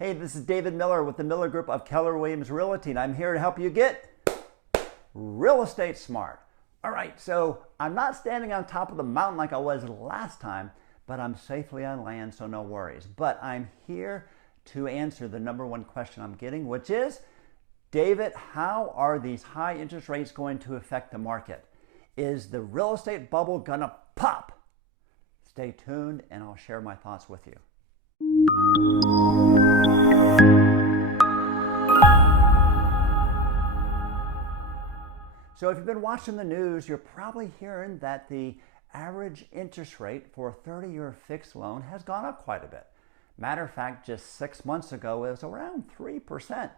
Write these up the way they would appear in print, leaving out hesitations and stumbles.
Hey, this is David Miller with the Miller Group of Keller Williams Realty, and I'm here to help you get real estate smart. All right, so I'm not standing on top of the mountain like I was last time, but I'm safely on land, so no worries. But I'm here to answer the number one question I'm getting, which is, David, how are these high interest rates going to affect the market? Is the real estate bubble gonna pop? Stay tuned and I'll share my thoughts with you. So if you've been watching the news, you're probably hearing that the average interest rate for a 30-year fixed loan has gone up quite a bit. Matter of fact, just 6 months ago, it was around 3%.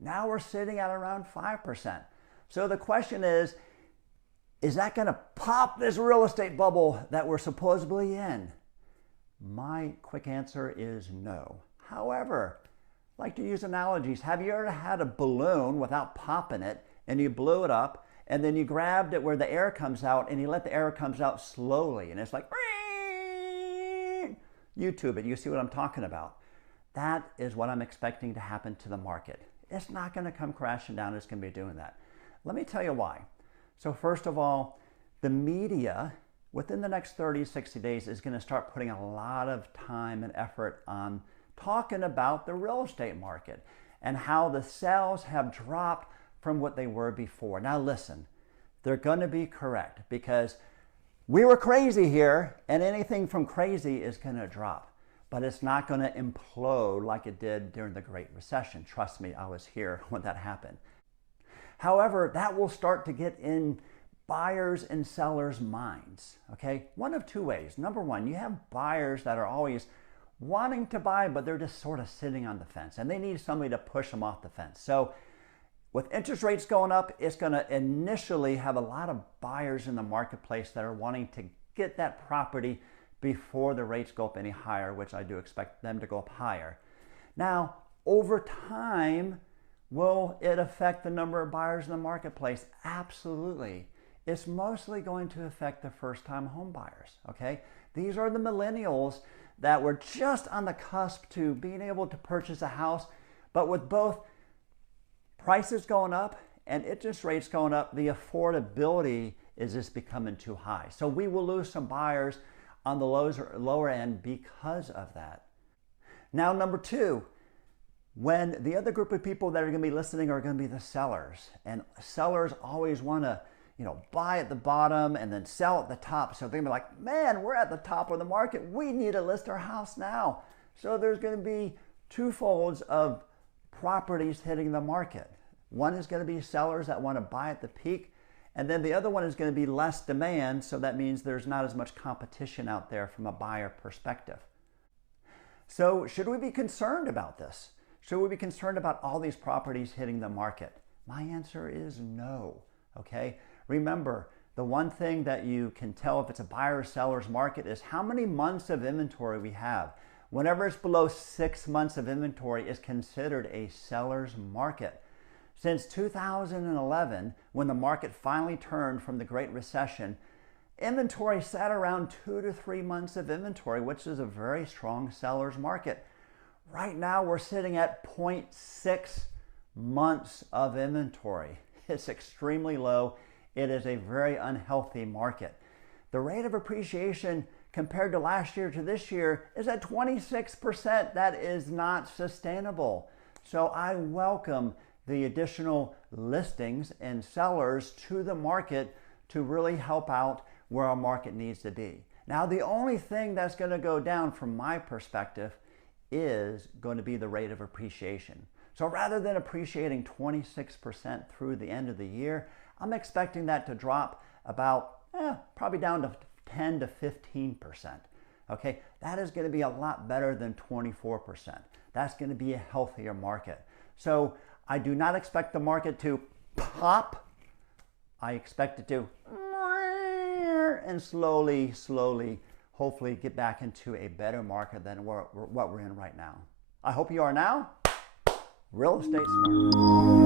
Now we're sitting at around 5%. So the question is that going to pop this real estate bubble that we're supposedly in? My quick answer is no. However, I like to use analogies. Have you ever had a balloon without popping it and you blew it up and then you grabbed it where the air comes out and you let the air comes out slowly and it's like, YouTube it, you see what I'm talking about. That is what I'm expecting to happen to the market. It's not going to come crashing down, it's going to be doing that. Let me tell you why. So first of all, the media within the next 30, 60 days is going to start putting a lot of time and effort on talking about the real estate market and how the sales have dropped from what they were before. Now listen, they're going to be correct because we were crazy here and anything from crazy is going to drop. But it's not going to implode like it did during the Great Recession. Trust me, I was here when that happened. However, that will start to get in buyers and sellers' minds, okay? One of two ways. Number one, you have buyers that are always wanting to buy, but they're just sort of sitting on the fence, and they need somebody to push them off the fence. So with interest rates going up, it's going to initially have a lot of buyers in the marketplace that are wanting to get that property before the rates go up any higher, which I do expect them to go up higher. Now, over time, will it affect the number of buyers in the marketplace? Absolutely. It's mostly going to affect the first-time home buyers, okay? These are the millennials that were just on the cusp to being able to purchase a house, but with both prices going up and interest rates going up, the affordability is just becoming too high. So we will lose some buyers on the lower end because of that. Now, number two, when the other group of people that are going to be listening are going to be the sellers, and sellers always want to, buy at the bottom and then sell at the top. So they're going to be like, man, we're at the top of the market. We need to list our house now. So there's going to be two folds of properties hitting the market. One is going to be sellers that want to buy at the peak, and then the other one is going to be less demand, so that means there's not as much competition out there from a buyer perspective. So should we be concerned about this? Should we be concerned about all these properties hitting the market? My answer is no, okay? Remember, the one thing that you can tell if it's a buyer or seller's market is how many months of inventory we have. Whenever it's below 6 months of inventory, it's considered a seller's market. Since 2011, when the market finally turned from the Great Recession, inventory sat around 2 to 3 months of inventory, which is a very strong seller's market. Right now, we're sitting at 0.6 months of inventory. It's extremely low. It is a very unhealthy market. The rate of appreciation compared to last year to this year is at 26%. That is not sustainable. So I welcome the additional listings and sellers to the market to really help out where our market needs to be. Now, the only thing that's going to go down from my perspective is going to be the rate of appreciation. So rather than appreciating 26% through the end of the year, I'm expecting that to drop about probably down to 10 to 15%. Okay, that is going to be a lot better than 24%. That's going to be a healthier market. So I do not expect the market to pop. I expect it to and slowly, hopefully get back into a better market than what we're in right now. I hope you are now. Real estate smart.